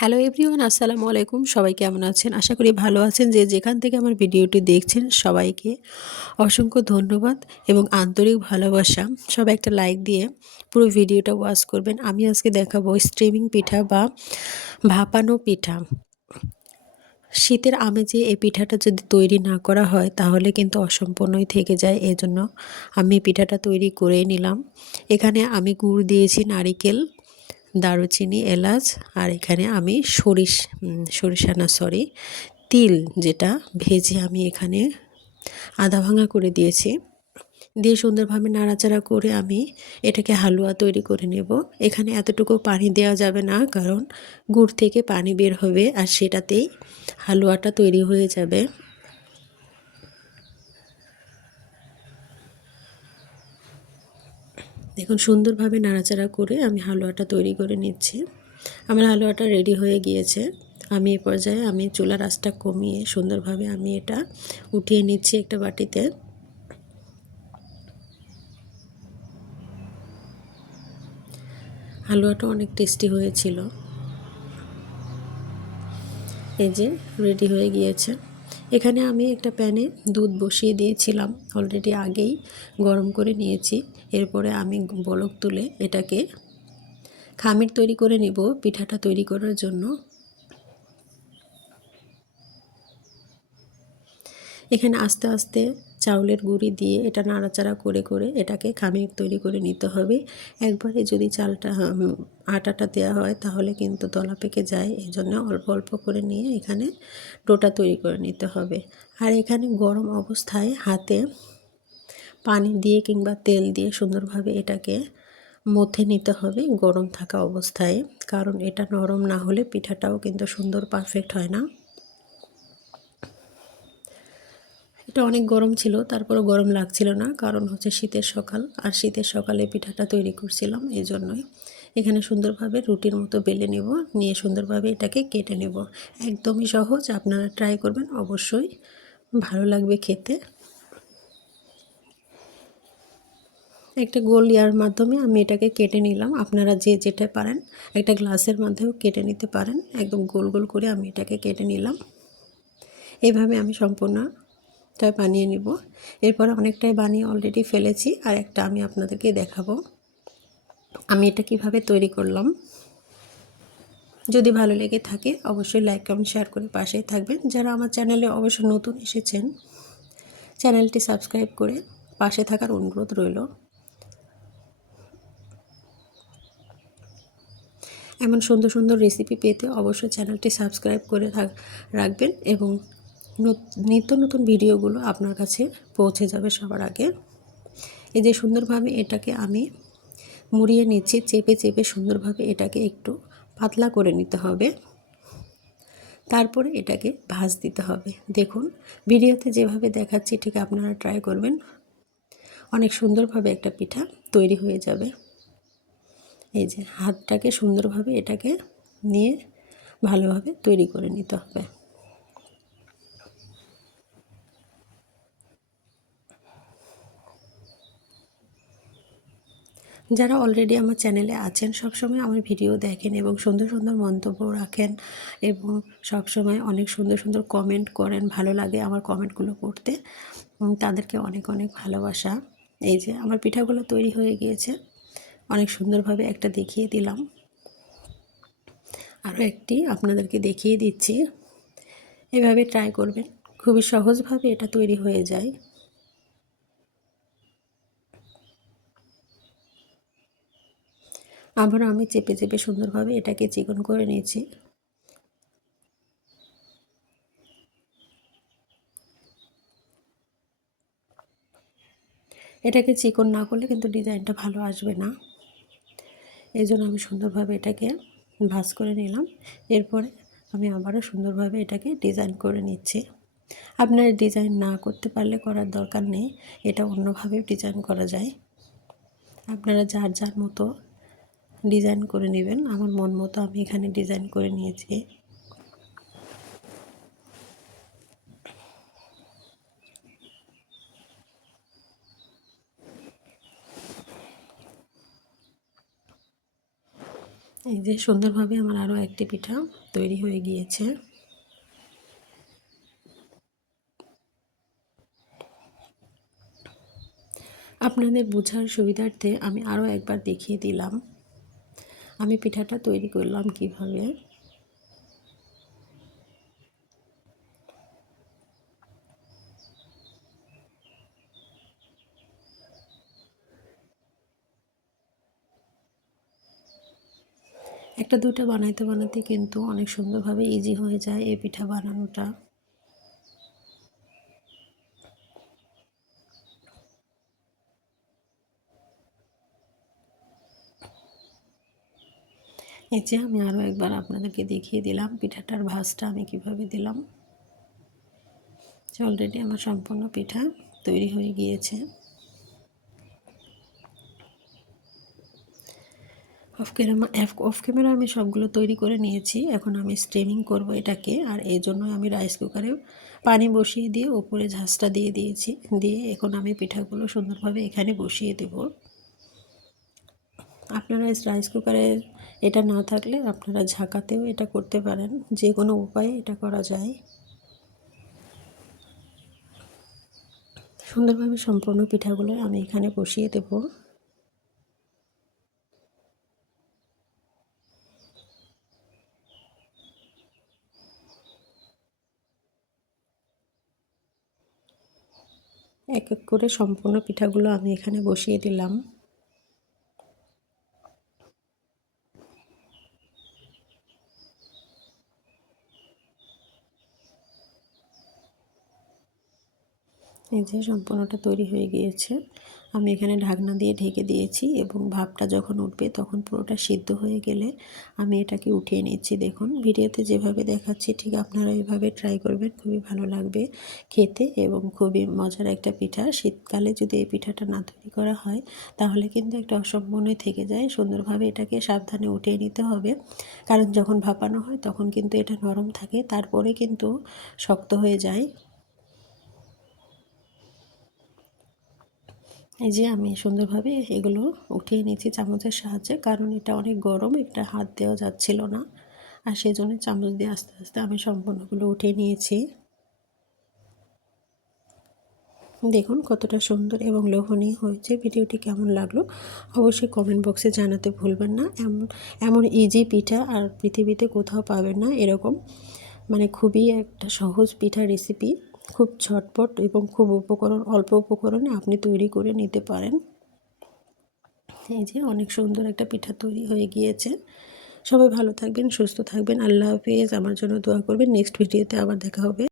Hello everyone আসসালামু আলাইকুম। সবাই কেমন আছেন? আশা করি ভালো আছেন যে যেখান থেকে আমার ভিডিওটি দেখছেন সবাইকে অসংখ্য ধন্যবাদ এবং আন্তরিক ভালোবাসা। সবাই একটা লাইক দিয়ে পুরো ভিডিওটা ওয়াচ করবেন। আমি আজকে দেখাবো স্ট্রিমিং পিঠা বা ভাপানো পিঠা। শীতের আমেজে এই পিঠাটা যদি তৈরি না করা হয়, তাহলে কিন্তু অসম্পূর্ণই থেকে যায়। এজন্য আমি পিঠাটা তৈরি করেই নিলাম। এখানে আমি গুড় দিয়েছি নারিকেল। দারুচিনি, এলাচ আর এখানে আমি সরিষ সরিষা না সরি তিল যেটা ভেজে আমি এখানে আধা ভাঙা করে দিয়েছি। দিয়ে সুন্দরভাবে নাড়াচাড়া করে আমি এটাকে হালুয়া তৈরি করে নেব। এখানে এতটুকু পানি দেওয়া যাবে না, কারণ গুড় থেকে পানি বের হবে আর সেটাতেই হালুয়াটা তৈরি হয়ে যাবে। দেখুন সুন্দরভাবে নাড়াচাড়া করে আমি হালুয়াটা তৈরি করে নিচ্ছি। আমার হালুয়াটা রেডি হয়ে গিয়েছে। আমি এ পর্যায়ে আমি চুলার আঁচটা কমিয়ে সুন্দরভাবে আমি এটা উঠিয়ে নিচ্ছি একটা বাটিতে। হালুয়াটা অনেক টেস্টি হয়েছিল। এই যে রেডি হয়ে গিয়েছে। এখানে আমি একটা প্যানে দুধ বসিয়ে দিয়েছিলাম অলরেডি আগেই গরম করে নিয়েছি। এরপরে আমি বলক তুলে এটাকে খামির তৈরি করে নিব, পিঠাটা তৈরি করার জন্য। এখানে আস্তে আস্তে চাউলের গুঁড়ি দিয়ে এটা নাড়াচাড়া করে করে এটাকে খামির তৈরি করে নিতে হবে। একবারে যদি চালটা আটাটা দেওয়া হয় তাহলে কিন্তু দলা পেকে যায়। এই জন্য অল্প অল্প করে নিয়ে এখানে ডোটা তৈরি করে নিতে হবে। আর এখানে গরম অবস্থায় হাতে পানি দিয়ে কিংবা তেল দিয়ে সুন্দরভাবে এটাকে মথে নিতে হবে গরম থাকা অবস্থায়। কারণ এটা নরম না হলে পিঠাটাও কিন্তু সুন্দর পারফেক্ট হয় না। এটা অনেক গরম ছিল তারপরে গরম লাগছিল না, কারণ হচ্ছে শীতের সকাল, আর শীতের সকালে পিঠাটা তৈরি করছিলাম এই জন্যই এখানে সুন্দরভাবে রুটির মতো বেলে নেব, নিয়ে সুন্দরভাবে এটাকে কেটে নেব। একদমই সহজ, আপনারা ট্রাই করবেন, অবশ্যই ভালো লাগবে খেতে। একটা গোল ইয়ার মাধ্যমে আমি এটাকে কেটে নিলাম, আপনারা যে যেটা পারেন, একটা গ্লাসের মাধ্যমেও কেটে নিতে পারেন, একদম গোল গোল করে আমি এটাকে কেটে নিলাম। এভাবে আমি সম্পূর্ণটা বানিয়ে নিব। এরপর অনেকটাই বানিয়ে অলরেডি ফেলেছি, আর একটা আমি আপনাদেরকে দেখাবো। আমি এটা কীভাবে তৈরি করলাম। যদি ভালো লেগে থাকে, অবশ্যই লাইক কমেন্ট শেয়ার করে পাশেই থাকবেন। যারা আমার চ্যানেলে অবশ্যই নতুন এসেছেন চ্যানেলটি সাবস্ক্রাইব করে পাশে থাকার অনুরোধ রইল। এমন সুন্দর সুন্দর রেসিপি পেতে অবশ্যই চ্যানেলটি সাবস্ক্রাইব করে রাখবেন এবং নিত্য নতুন ভিডিওগুলো আপনার কাছে পৌঁছে যাবে সবার আগে। এই যে সুন্দরভাবে এটাকে আমি মুড়িয়ে নিচ্ছি, চেপে চেপে সুন্দরভাবে এটাকে একটু পাতলা করে নিতে হবে। তারপরে এটাকে ভাজ দিতে হবে। দেখুন, ভিডিওতে যেভাবে দেখাচ্ছি, ঠিক আপনারা ট্রাই করবেন, অনেক সুন্দরভাবে একটা পিঠা তৈরি হয়ে যাবে। এই যে হাতটাকে সুন্দরভাবে এটাকে নিয়ে ভালোভাবে তৈরি করে নিতে হবে। যারা অলরেডি আমার চ্যানেলে আছেন, সবসময় আমার ভিডিও দেখেন এবং সুন্দর সুন্দর মন্তব্য রাখেন এবং সবসময় অনেক সুন্দর সুন্দর কমেন্ট করেন, ভালো লাগে আমার কমেন্টগুলো পড়তে। তাদেরকে অনেক অনেক ভালোবাসা। এই যে আমার পিঠাগুলো তৈরি হয়ে গিয়েছে, অনেক সুন্দরভাবে একটা দেখিয়ে দিলাম। আরও একটি আপনাদেরকে দেখিয়ে দিচ্ছি। এভাবে ট্রাই করবেন, খুবই সহজভাবে এটা তৈরি হয়ে যায়। আবার আমি চেপে চেপে সুন্দরভাবে এটাকে চিকন করে নিয়েছি। এটাকে চিকন না করলে কিন্তু ডিজাইনটা ভালো আসবে না। এই জন্য আমি সুন্দরভাবে এটাকে ভাজ করে নিলাম। এরপরে আমি আবারও সুন্দরভাবে এটাকে ডিজাইন করে নিচ্ছি। আপনারা ডিজাইন না করতে পারলে করার দরকার নেই, এটা অন্যভাবে ডিজাইন করা যায়। আপনারা যার যার মতো ডিজাইন করে নেবেন। আমার মন মতো আমি এখানে ডিজাইন করে নিয়েছি। এই যে সুন্দরভাবে আমার আরও একটি পিঠা তৈরি হয়ে গিয়েছে। আপনাদের বোঝার সুবিধার্থে আমি আরও একবার দেখিয়ে দিলাম। আমি পিঠাটা তৈরি করলাম কীভাবে? একটা দুটো বানাইতে বানাতে কিন্তু অনেক সুন্দরভাবে ইজি হয়ে যায় এই পিঠা বানানোটা। এই যে আমি আরও একবার আপনাদেরকে দেখিয়ে দিলাম পিঠাটার ভাজটা আমি কীভাবে দিলাম। অলরেডি আমার সম্পূর্ণ পিঠা তৈরি হয়ে গিয়েছে। অফ ক্যামেরা অফ ক্যামেরা আমি সবগুলো তৈরি করে নিয়েছি। এখন আমি স্ট্রিমিং করব এটাকে আর এই জন্য আমি রাইস কুকারে পানি বসিয়ে দিয়ে ওপরে ঝাঁসটা দিয়ে দিয়েছি। দিয়ে এখন আমি পিঠাগুলো সুন্দরভাবে এখানে বসিয়ে দেব। আপনারা রাইস কুকারে এটা না থাকলে আপনারা ঝাঁকাতেও এটা করতে পারেন। যে কোনো উপায়ে এটা করা যায়। সুন্দরভাবে সম্পূর্ণ পিঠাগুলো আমি এখানে বসিয়ে দেবো। এক এক করে সম্পূর্ণ পিঠাগুলো আমি এখানে বসিয়ে দিলাম। এই যে সম্পূর্ণটা তৈরি হয়ে গিয়েছে, আমি এখানে ঢাকনা দিয়ে ঢেকে দিয়েছি এবং ভাপটা যখন উঠবে তখন পুরোটা সিদ্ধ হয়ে গেলে আমি এটাকে উঠিয়ে নিচ্ছি। দেখুন, ভিডিওতে যেভাবে দেখাচ্ছি ঠিক আপনারা এইভাবে ট্রাই করবেন, খুবই ভালো লাগবে খেতে এবং খুবই মজার একটা পিঠা। শীতকালে যদি এই পিঠাটা না তৈরি করা হয় তাহলে কিন্তু একটা অসম্পূর্ণই থেকে যায়। সুন্দরভাবে এটাকে সাবধানে উঠিয়ে নিতে হবে, কারণ যখন ভাপানো হয় তখন কিন্তু এটা নরম থাকে, তারপরে কিন্তু শক্ত হয়ে যায়। এই যে আমি সুন্দরভাবে এগুলো উঠিয়ে নিয়েছি চামচের সাহায্যে, কারণ এটা অনেক গরম এটা হাত দেওয়া যাচ্ছিল না। আর সেই জন্য চামচ দিয়ে আস্তে আস্তে আমি সম্পূর্ণগুলো উঠিয়ে নিয়েছি। দেখুন কতটা সুন্দর এবং লোভনীয় হয়েছে। ভিডিওটি কেমন লাগল অবশ্যই কমেন্ট বক্সে জানাতে ভুলবেন না। এমন এমন ইজি পিঠা আর পৃথিবীতে কোথাও পাবেন না এরকম। মানে খুবই একটা সহজ পিঠা রেসিপি খুব ঝটপট এবং খুব উপকরণ, অল্প উপকরণে আপনি তৈরি করে নিতে পারেন। এই যে অনেক সুন্দর একটা পিঠা তৈরি হয়ে গিয়েছে। সবাই ভালো থাকবেন, সুস্থ থাকবেন। আল্লাহ হাফিজ। আমার জন্য দোয়া করবেন। নেক্সট ভিডিওতে আবার দেখা হবে।